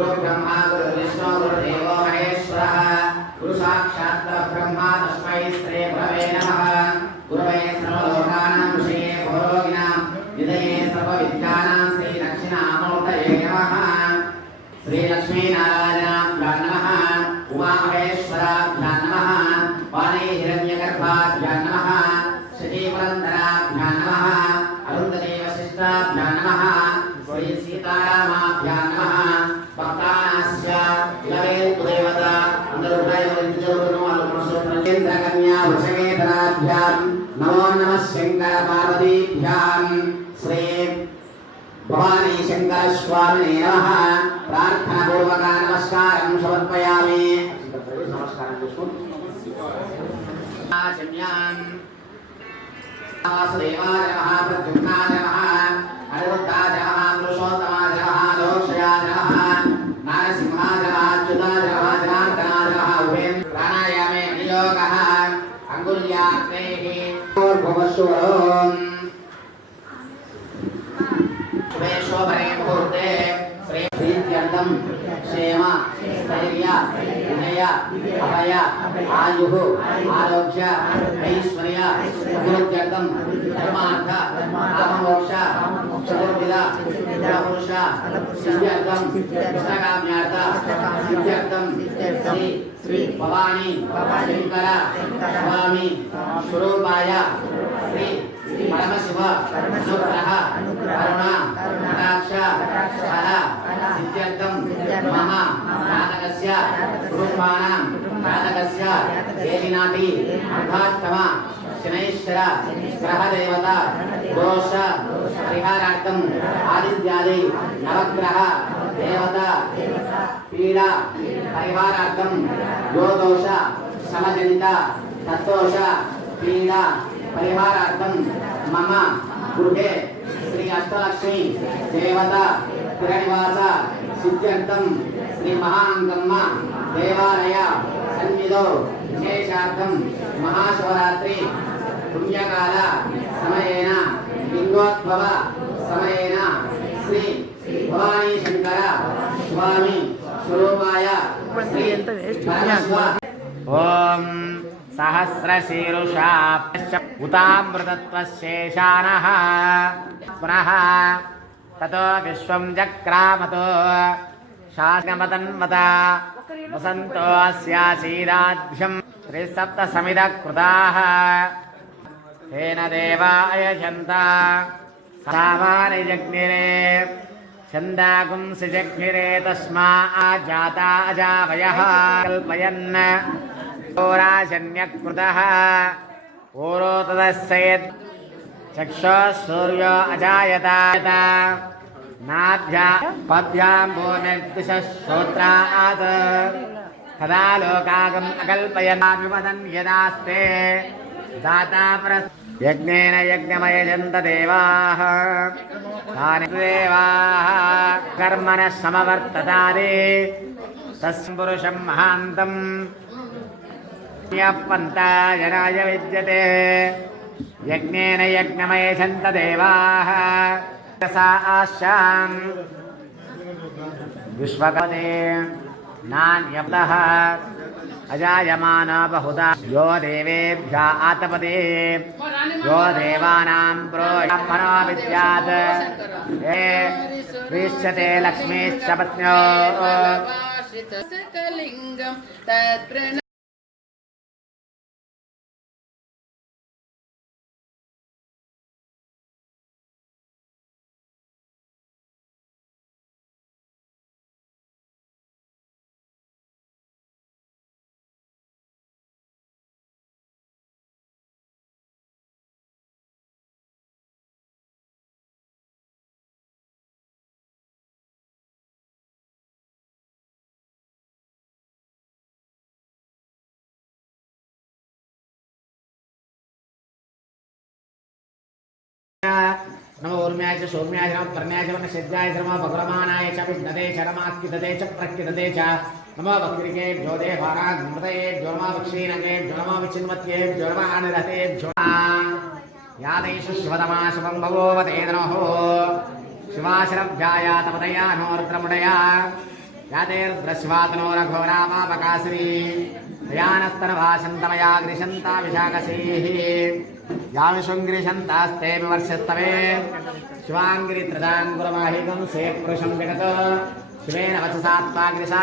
गुरु ब्रह्मा गुरु विष्णु गुरुदेवो महेश्वरः गुरु साक्षात् ब्रह्मा तस्मै श्री गुरवे नमः गुरवे सर्वलोकानां विषये भोगिनां निधये सर्वविद्यानां श्री दक्षिणामूर्तये नमः श्री लक्ष्मीनारायणाभ्यां नमः उमामहेश्वराभ्यां नमः वाणी हिरण्यगर्भाभ्यां नमः श्रीपुरन्दराभ्यां नमः अरुन्धती वसिष्ठाभ्यां नमः श्री सीतारामाभ्यां नमः भक्तानास्य कुलदेवता कन्या वृषकेतराभ्यां नमो नमः शंकर पार्वतीभ्यां श्री भवानी शंकर स्वामिने नमः प्रार्थना पूर्वक नमस्कारं समर्पयामि नमस्कारं वासुदेवाय नमः प्रद्युम्नाय नमः अनिरुद्धाय नमः पुरुषोत्तमाय नमः लोकक्षयाय नमः नारसिंहाय नमः अच्युताय नमः जनार्दनाय नमः उपेन्द्र प्राणायामे नियोगः अङ्गुल्याग्नेः भूर्भुवस्सुवरोम् शुभे मुहूर्ते प्रीत्यर्थं क्षेम स्थैर्य विनय अभय आयुः आरोग्य ऐश्वर्य अभिवृद्ध्यर्थं धर्मार्थ काममोक्ष चतुर्विध पुरुष सिद्ध्यर्थं इष्टकाम्यार्थ सिद्ध्यर्थं श्री भवानी शंकर स्वामी स्वरूपाय श्री परमशिव अनुग्रह करुणा कटाक्ष फल सिद्ध्यर्थं मम जातकस्य कुटुम्बानां जातकस्य देहिनाति अर्धाष्टम शनैश्वर ग्रहदेवता दोष परिहारार्थं आदित्यादि नवग्रह देवता पीडा परिहारार्थं यो दोष समजनित तत्दोष पीडा परिहारार्थं मम गृहे श्री अष्टलक्ष्मी देवता तिरनिवास सिद्ध्यर्थं श्री महांगम्म देवालय सन्निधौ विशेषार्थं महाशिवरात्रि पुण्यकाल समयेन लिंगोद्भव समयेन श्री भवानी शंकर स्वामी स्वरूपाय श्री परमशिव ओम सहस्रशीरुषा उतामृतत्वशेषानः पुनः ततो विश्वं जक्रामतो शास्त्रमतन्मता वसन्तो अस्यासीराध्यं त्रिसप्तसमिदः कृताः तेन देवा अयजन्ता सामानि जग्निरे छन्दागुंसि जग्निरे तस्मा जाता अजावयः कल्पयन् होराजन्यकृतः ओरो तदस्येत् चक्षुः सूर्यो अजायत नाभ्या पद्भ्यां भूमिर्दिशः श्रोत्रात् तदा लोकागम् अकल्पयन् यदास्ते दाता यज्ञेन यज्ञमयजन्त देवाः तानि देवाः कर्मणः समवर्ततारे तस्मिन् पुरुषं महान्तम् पन्था जनाय विद्यते यज्ञेन यज्ञमयजन्त देवाः आशां विश्वकते नान्यपदः अजायमान बहुधा यो देवेभ्यः आतपते यो देवानां प्रोमनो विद्यात् ये विश्यते लक्ष्मीश्च पत्न्यो नमो ऊर्म्याय च सौम्याय च पर्ण्याय च वनसिद्धाय च नमो भगवमानाय च विद्मते च नमास्कितते च प्रकृतते च नमो भक्तिके ज्योते भारामृतये ज्वरमा वक्षीनके ज्वरमा विचिन्मत्ये ज्वरमा अनिरते ज्वरमा यादैषु शिवतमा शुभं भवोवते नमः शिवाशरभ्याया तपदया नोर्द्रमुडया यातेर्द्रश्वातनोरघोरामापकाशिनी यानस्तनभाषन्तमया गृशन्ता विशाखसीः यामिशुङ्ग्रिशन्तास्ते विवर्षस्तवे शिवाङ्गिरित्रदाङ्गुरमाहिकं से पुरुषं जगत् शिवेन वचसात्मा गृशा